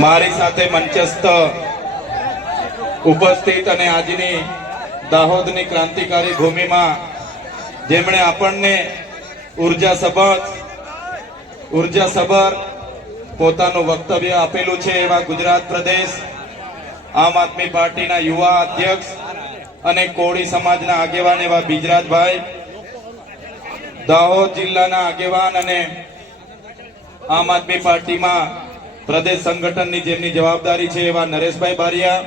મારી સાથે મંચસ્થ ઉપસ્થિત અને આજની દાહોદની ક્રાંતિકારી ભૂમિમાં જેમણે આપણને ઉર્જાસભર પોતાનું વક્તવ્ય આપેલું છે એવા ગુજરાત પ્રદેશ આમ આદમી પાર્ટીના યુવા અધ્યક્ષ અને કોળી સમાજના આગેવાન એવા બિજરાજભાઈ, દાહોદ જિલ્લાના આગેવાન અને આમ આદમી પાર્ટીમાં પ્રદેશ સંગઠનની જેમની જવાબદારી છે એવા નરેશભાઈ બારિયા,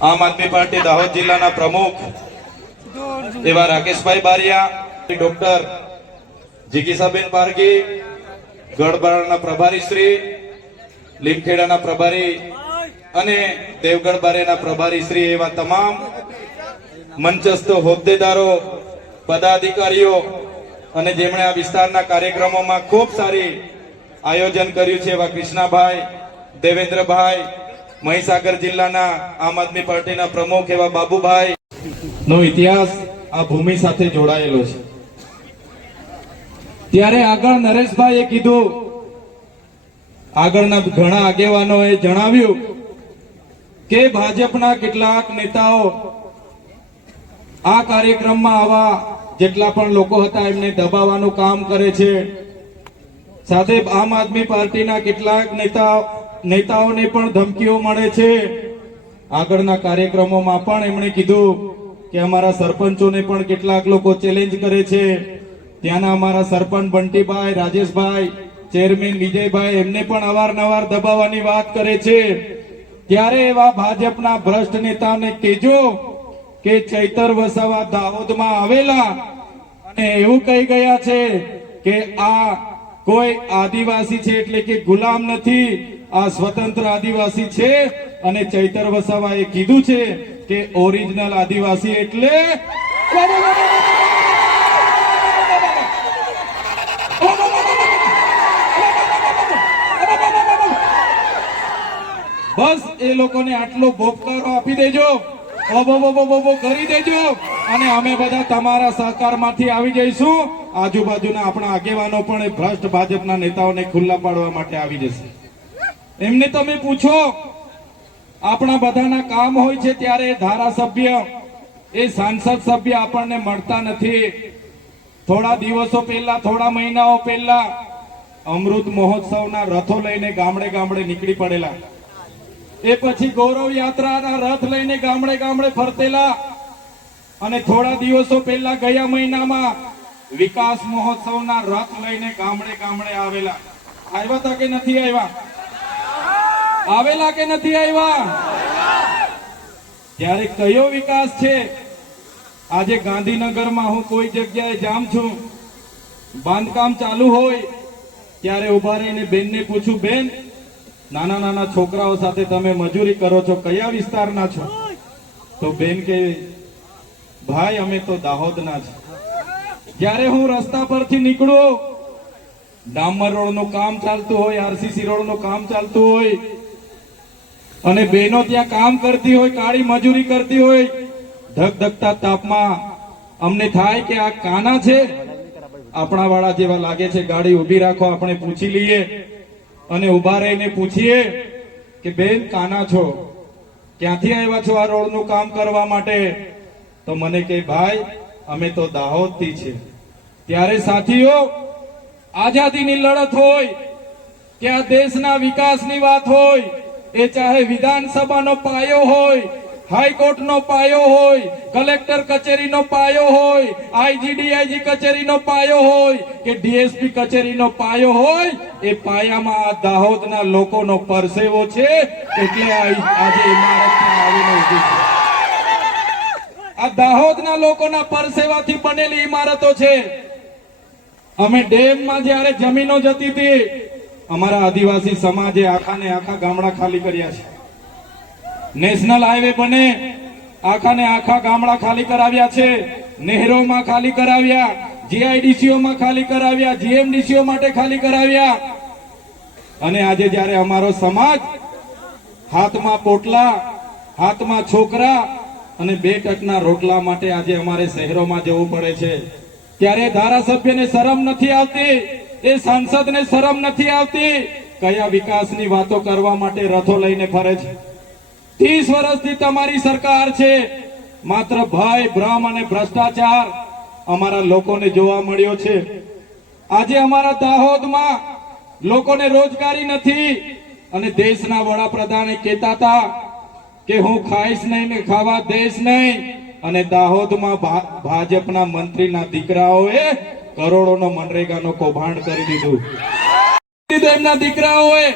આમ આદમી પાર્ટી દાહોદ જિલ્લાના પ્રમુખ એવા રાકેશભાઈ બારિયા, ડોક્ટર જીગીસાબેન પારગી, ગઢબારાના પ્રભારી શ્રી, લીમખેડાના પ્રભારી અને દેવગઢ બારેના પ્રભારી શ્રી એવા તમામ મંચસ્થ હોદ્દેદારો, પદાધિકારીઓ અને જેમણે આ વિસ્તારના કાર્યક્રમોમાં ખૂબ સારી આયોજન કર્યું છે એવા કૃષ્ણાભાઈ, દેવેન્દ્રભાઈ, મહીસાગર જિલ્લાના આમ આદમી પાર્ટીના પ્રમુખ એવા બાબુભાઈ નો ઇતિહાસ આ ભૂમિ સાથે જોડાયેલો છે. ત્યારે આગળ નરેશભાઈએ કીધું, આગળના ઘણા આગેવાનોએ જણાવ્યું કે ભાજપના કેટલાક નેતાઓ આ કાર્યક્રમમાં આવા જેટલા પણ લોકો હતા એમને દબાવવાનું કામ કરે છે. સાથે આમ આદમી પાર્ટીના કેટલાક નેતાઓને પણ ધમકીઓ મળે છે. આગળના કાર્યક્રમોમાં પણ એમણે કીધું કે અમારા સરપંચોને પણ કેટલાક લોકો ચેલેન્જ કરે છે. ત્યાંના અમારા સરપંચ બંટીભાઈ, રાજેશભાઈ, ચેરમેન વિજયભાઈ એમને પણ અવારનવાર દબાવવાની વાત કરે છે. ત્યારે એવા ભાજપના ભ્રષ્ટ નેતાને કહેજો કે ચૈતર વસાવા દાહોદમાં આવેલા અને એવું કહી ગયા છે કે આ કોઈ આદિવાસી છે એટલે કે ગુલામ નથી, આ સ્વતંત્ર આદિવાસી છે. અને ચૈતર વસાવાએ કીધું છે કે ઓરિજિનલ આદિવાસી એટલે બસ એ લોકોને આટલો બોબકારો આપી દેજો, બોબો કરી દેજો અને અમે બધા તમારા સહકારમાંથી આવી જઈશું. આજુબાજુના આપણા આગેવાનો પણ એ ભ્રષ્ટ ભાજપના નેતાઓને ખુલ્લા પાડવા માટે આવી જશે. એમને તમે પૂછો, આપણા બધાના કામ હોય છે ત્યારે ધારાસભ્ય, એ સાંસદ સભ્ય આપણને મળતા નથી. થોડા દિવસો પહેલા, થોડા મહિનાઓ પહેલા અમૃત મહોત્સવના રથો લઈને ગામડે ગામડે નીકળી પડેલા. એ પછી ગૌરવ યાત્રાના રથ લઈને ગામડે ગામડે ફરતેલા. અને થોડા દિવસો પહેલા ગયા મહિનામાં વિકાસ મહોત્સવના રથ લઈને ગામડે ગામડે આવેલા. આવ્યા હતા કે નથી આવ્યા? આવેલા કે નથી આવ્યા? ત્યારે કયો વિકાસ છે? આજે ગાંધીનગરમાં હું કોઈ જગ્યાએ જામ છું, બાંધકામ ચાલુ હોય ત્યારે ઉભા રહીને બેનને પૂછું, બેન નાના નાના છોકરાઓ સાથે તમે મજૂરી કરો છો, કયા વિસ્તારના છો? તો બેન કે ભાઈ અમે તો દાહોદના છે. જ્યારે હું રસ્તા પરથી નીકળું, ડામર રોડનું કામ ચાલતું હોય, આરસીસી રોડનું કામ ચાલતું હોય અને બહેનો ત્યાં કામ કરતી હોય, કાળી મજૂરી કરતી હોય, ધગધગતા તાપમાં અમને થાય કે આ કાના છે, આપણા વાળા જેવા લાગે છે, ગાડી ઉભી રાખો, આપણે પૂછી લઈએ. અને ઉભા રહીને પૂછીએ કે બેન કાના છો, ક્યાંથી આવ્યા છો આ રોડનું કામ કરવા માટે? તો મને કહે ભાઈ અમે તો દાહોદથી છે. ત્યારે સાથીઓ, આઝાદીની લડત હોય કે આ દેશના વિકાસની વાત હોય, એ ચાહે વિધાનસભાનો પાયો હોય, હાઈકોર્ટનો પાયો હોય, કલેક્ટર કચેરીનો પાયો હોય, આઈજીડીઆઈજી કચેરીનો પાયો હોય કે ડીએસપી કચેરીનો પાયો હોય, એ પાયામાં આ દાહોદના લોકોનો પરસેવો છે. એટલે આજે ઇમારત આવીને ઊભી છે. આ દાહોદના લોકોના પરસેવાથી બનેલી ઇમારતો છે. અમે ડેમમાં જ્યારે જમીનો જતી હતી, અમારા આદિવાસી સમાજે આખાને આખા ગામડા ખાલી કર્યા છે. નેશનલ હાઈવે બને, આખાને આખા ગામડા ખાલી કરાવ્યા છે. નહેરોમાં ખાલી કરાવ્યા, જીઆઈડીસીઓમાં ખાલી કરાવ્યા, જીએમડીસીઓ માટે ખાલી કરાવ્યા. અને આજે જ્યારે અમારો સમાજ હાથમાં પોટલા, હાથમાં છોકરા અને 2 ટકના રોટલા માટે આજે અમારે શહેરોમાં જવું પડે છે, ત્યારે ધારાસભ્યને શરમ નથી આવતી, એ સાંસદને શરમ નથી આવતી કયા વિકાસની વાતો કરવા માટે રથો લઈને ફરે છે? 30 વર્ષથી તમારી સરકાર છે, માત્ર ભય, ભ્રમ અને ભ્રષ્ટાચાર અમારા લોકોને જોવા મળ્યો છે. આજે અમારા દાહોદમાં લોકોને રોજગારી નથી અને દેશના વડાપ્રધાને કહેતા હતા કે હું ખાઈશ નહીં ને ખાવા દઈશ નહીં, અને દાહોદમાં ભાજપના મંત્રીના દીકરાઓએ કરોડોનો મનરેગાનો કૌભાંડ કરી દીધું. એમના દીકરાઓએ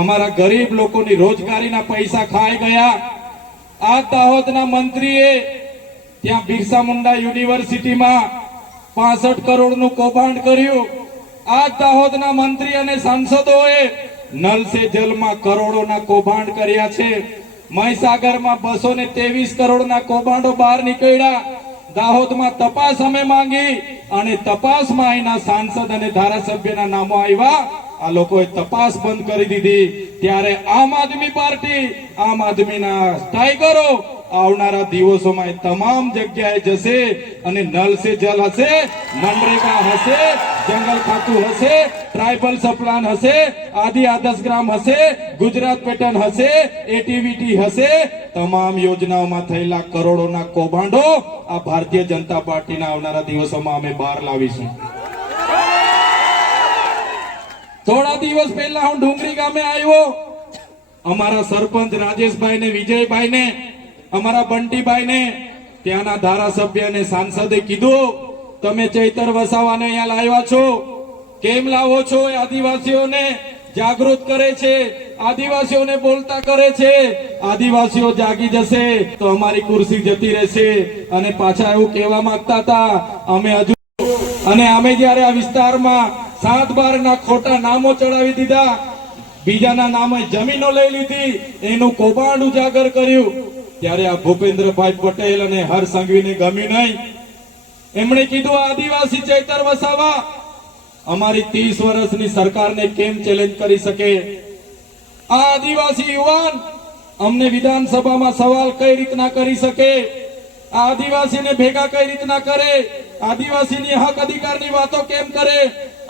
અમારા ગરીબ લોકોની રોજગારીના પૈસા ખાઈ ગયા. આ દાહોદના મંત્રીએ ત્યાં બિરસા મુંડા યુનિવર્સિટીમાં 65 કરોડનું કૌભાંડ કર્યું. આ દાહોદના મંત્રી અને સાંસદોએ નલ સે જલમાં કરોડોના કૌભાંડ કર્યા છે. મહીસાગરમાં 223 કરોડના કૌભાંડો બહાર નીકળ્યા. દાહોદમાં તપાસ અમે માંગી અને તપાસમાં અહીંના સાંસદ અને ધારાસભ્યના નામો આવ્યા. આ લોકોએ તપાસ બંધ કરી દીધી. ત્યારે આમ આદમી પાર્ટી, આમ આદમીના ટાઈગરો આવનારા દિવસોમાં તમામ જગ્યાએ જશે અને નલ સે જલ હશે, મનરેગા હશે, જંગલ ખાતું હશે, ટ્રાઇબલ સપ્લાન હશે, આદિ આદર્શ ગ્રામ હશે, ગુજરાત પેટર્ન હશે, એટીવીટી હશે. તમામ યોજનાઓમાં થયેલા કરોડોના કૌભાંડો આ ભારતીય જનતા પાર્ટીના આવનારા દિવસોમાં અમે બહાર લાવીશું. થોડા દિવસ પહેલા હું ડુંગરી ગામે આવ્યો. અમારા સરપંચ રાજેશભાઈ ને વિજયભાઈ ને, અમારા બંટીભાઈ ને, ત્યાંના ધારાસભ્ય અને સાંસદે કીધું તમે ચૈતર વસાવાને અહીંયા લાવ્યા છો, કેમ લાવો છો? એ આદિવાસીઓને જાગૃત કરે છે, આદિવાસીઓને બોલતા કરે છે. આદિવાસીઓ જાગી જશે તો અમારી ખુરશી જતી રહેશે. અને પાછા એવું કહેવા માંગતા હતા અમે જયારે આ વિસ્તારમાં 7-12 ના ખોટા નામો ચડાવી દીધા, બીજાના નામે જમીનો લઈ લીધી, એનું કૌભાંડ ઉજાગર કર્યું, ત્યારે આ ભૂપેન્દ્રભાઈ પટેલ અને હર્ષ સંઘવીને ગમ્યું નહીં. એમણે કીધું આદિવાસી ચૈતર વસાવા અમારી 30 વર્ષની સરકારને કેમ ચેલેન્જ કરી શકે? આ આદિવાસી યુવાન અમને વિધાનસભામાં સવાલ કઈ રીતના કરી શકે? આ આદિવાસીને ભેગા કઈ રીતના કરે? આદિવાસીની હક અધિકારની વાતો કેમ કરે?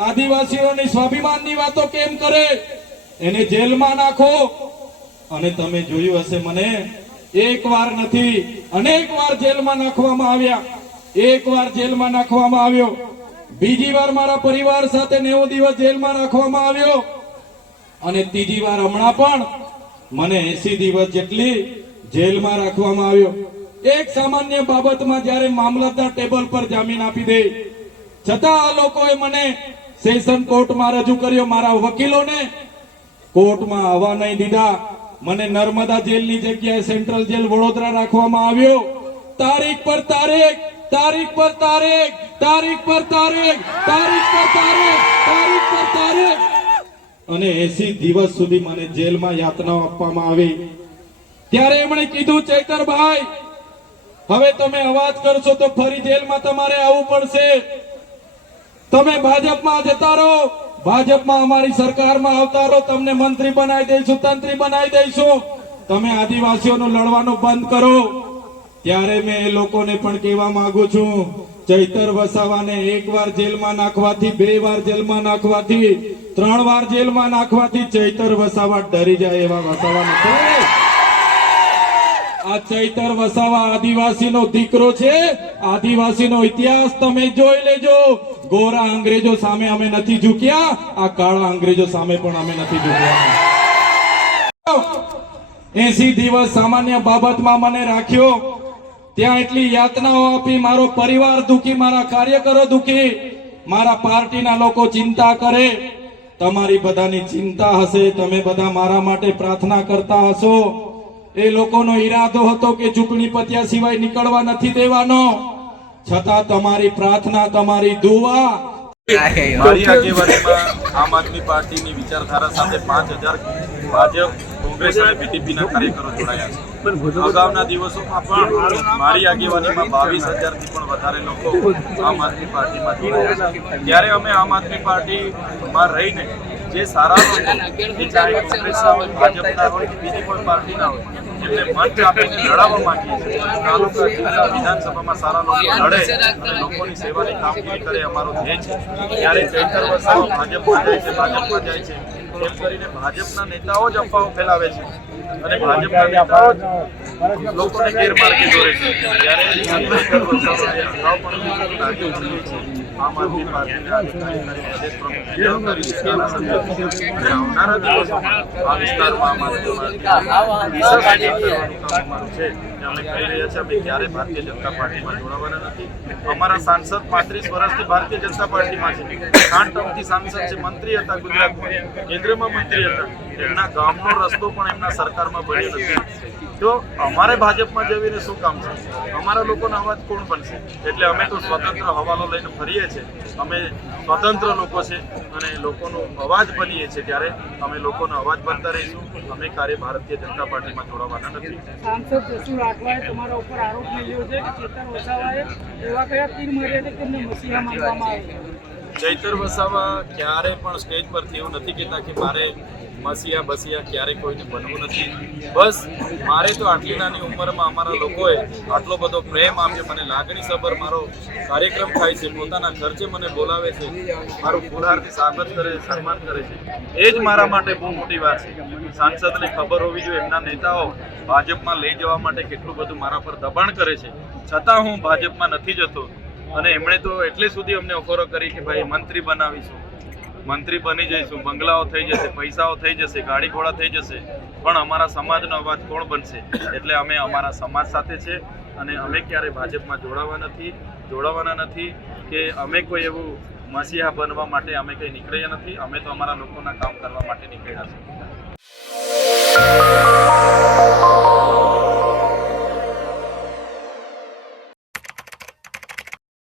આદિવાસીઓની સ્વાભિમાનની વાતો કેમ કરે? એને જેલમાં નાખો. અને તમે જોયું હશે, મને એક વાર નથી અનેક વાર જેલમાં નાખવામાં આવ્યા. એક વાર જેલમાં નાખવામાં આવ્યો, બીજી વાર મારા પરિવાર સાથે 90 દિવસ જેલમાં રાખવામાં આવ્યો, અને ત્રીજી વાર હમણાં પણ મને 80 દિવસ જેટલી જેલમાં રાખવામાં આવ્યો. એક સામાન્ય બાબતમાં જ્યારે મામલતદાર ટેબલ પર જામીન આપી દે, છતાં આ લોકોએ મને સેશન કોર્ટમાં રજૂ કર્યો. મારા વકીલોને કોર્ટમાં આવવા નહીં દીધા. મને નર્મદા જેલની જગ્યાએ સેન્ટ્રલ જેલ વડોદરા રાખવામાં આવ્યો. તારીખ પર તારીખ, તારીખ પર તારીખ, તારીખ પર તારીખ, તારીખ પર તારીખ, તારીખ પર તારીખ, અને 80 દિવસ સુધી મને જેલમાં યાતનાઓ આપવામાં આવી. ત્યારે એમણે કીધું, ચૈતરભાઈ હવે તમે અવાજ કરશો તો ફરી જેલમાં તમારે આવવું પડશે. તમે ભાજપમાં જતા રહો, ભાજપમાં અમારી સરકારમાં આવતા રહો, તમને મંત્રી બનાવી દઈશું, તંત્રી બનાવી દઈશું. તમે આદિવાસીઓનું લડવાનું બંધ કરો. ત્યારે મેં એ લોકોને પણ કહેવા માંગુ છું, ચૈતર વસાવાને 1 વાર જેલમાં નાખવાથી, 2 વાર જેલમાં નાખવાથી, 3 વાર જેલમાં નાખવાથી ચૈતર વસાવા ડરી જાય એવા વસાવા નથી. આ ચૈતર વસાવા આદિવાસીનો દીકરો છે. આદિવાસીનો ઇતિહાસ તમે જોઈ લેજો. ગોરા અંગ્રેજો સામે અમે નથી ઝૂક્યા, આ કાળા અંગ્રેજો સામે પણ અમે નથી ઝૂક્યા. 80 દિવસ સામાન્ય બાબતમાં મને રાખ્યો, ત્યાં એટલી યાતનાઓ આપી. મારો પરિવાર દુખી, મારા કાર્યકરો દુખી, મારા પાર્ટીના લોકો ચિંતા કરે. તમારી બધાની ચિંતા હશે, તમે બધા મારા માટે પ્રાર્થના કરતા હશો. એ લોકોનો ઈરાદો હતો કે ચૂંટણી પત્યા સિવાય નીકળવા નથી દેવાનો, છતાં તમારી પ્રાર્થના, તમારી દુઆ, મારી આગેવાનીમાં આમ આદમી પાર્ટીની વિચારધારા સાથે 5000 ભાજપ, કોંગ્રેસ અને બીટીપીના કાર્યકરો જોડાયા છે. અગાઉના દિવસોમાં પણ મારી આગેવાનીમાં 22000 થી પણ વધારે લોકો આમ આદમી પાર્ટીમાં જોડાયા છે. ત્યારે અમે આમ આદમી પાર્ટીમાં રહીને જે સારા લોકો, ચાહે કોંગ્રેસના હોય, ભાજપના હોય કે બીજી કોઈ પાર્ટીના હોય, એમને મંચ આપીને લડાવવા માંગીએ છીએ. તાલુકા, જિલ્લા, વિધાનસભામાં સારા લોકો લડે અને લોકોની સેવાની કામગીરી કરે, અમારો ધ્યેય છે. ત્યારે ચૈતર વસાવા ભાજપમાં જાય છે, ભાજપમાં જાય છે, એમ કરીને ભાજપના નેતાઓ જ અફવાઓ ફેલાવે છે અને ભાજપના નેતાઓ જ લોકોને ગેરમાર્ગે દોરે છે. ત્યારે ચંદ્રશેખર વસાવાએ અગાઉ પણ લાગણી કરી છે આમ આદમી પાર્ટીના અધિકારી પ્રદેશ પ્રમુખ જવાબદારી વિસ્તારના સંદર્ભે અને આવનારા દિવસોમાં આ વિસ્તારમાં આમ આદમી પાર્ટી દિશા સૂચન કરવાનું કામ અમારું છે. અમે કહી રહ્યા છીએ અમે ક્યારે ભારતીય જનતા પાર્ટીમાં જોડાવાના નથી. અમારા સાંસદ 35 વર્ષથી ભારતીય જનતા પાર્ટીમાં છે, 8 ટર્મથી સાંસદ છે, મંત્રી હતા ગુજરાતમાં, કેન્દ્રમાં મંત્રી હતા. એમના ગામનો રસ્તો પણ એમના સરકારમાં બન્યો નથી. તો અમારે ભાજપમાં જવીને શું કામ છે? અમારા લોકોનો અવાજ કોણ બનશે? એટલે અમે તો સ્વતંત્ર હવાલો લઈને ફરીએ છીએ. અમે સ્વતંત્ર લોકો છે અને લોકોનો અવાજ બનીએ છીએ. ત્યારે અમે લોકોનો અવાજ બનતા રહીશું. અમે ક્યારે ભારતીય જનતા પાર્ટીમાં જોડાવાના નથી. સાંસદ જસુ રાઠવાએ તમારા ઉપર આરોપ કર્યો છે કે ચેતર વસાવાએ એવા કયા તીર માર્યા છે કે તેમને મસીહા માનવામાં આવે? ચૈતર વસાવા ક્યારે પણ સ્ટેજ પરથી એવું નથી કહેતા કે મારે મસીહા બસિયા ક્યારે કોઈને બનવું નથી. બસ મારે તો આટલી નાની ઉંમરમાં અમારા લોકોએ આટલો બધો પ્રેમ આપ્યો, મને લાગણીસભર મારો કાર્યક્રમ થાય છે, પોતાના ખર્ચે મને બોલાવે છે, મારું ફૂલહારથી સ્વાગત કરે, સન્માન કરે છે. એ જ મારા માટે બહુ મોટી વાત છે. સાંસદને ખબર હોવી જોઈએ એમના નેતાઓ ભાજપમાં લઈ જવા માટે કેટલું બધું મારા પર દબાણ કરે છે, છતાં હું ભાજપમાં નથી જતો. અને એમણે તો એટલે સુધી અમને ઓફરો કરી કે ભાઈ મંત્રી બનાવીશું, મંત્રી બની જઈશું, બંગલાઓ થઈ જશે, પૈસાઓ થઈ જશે, ગાડી ઘોડા થઈ જશે, પણ અમારા સમાજનો અવાજ કોણ બનશે? એટલે અમે અમારા સમાજ સાથે છે અને અમે ક્યારે ભાજપમાં જોડાવાના નથી કે અમે કોઈ એવું મસીહા બનવા માટે અમે કંઈ નીકળ્યા નથી. અમે તો અમારા લોકોના કામ કરવા માટે નીકળ્યા છીએ.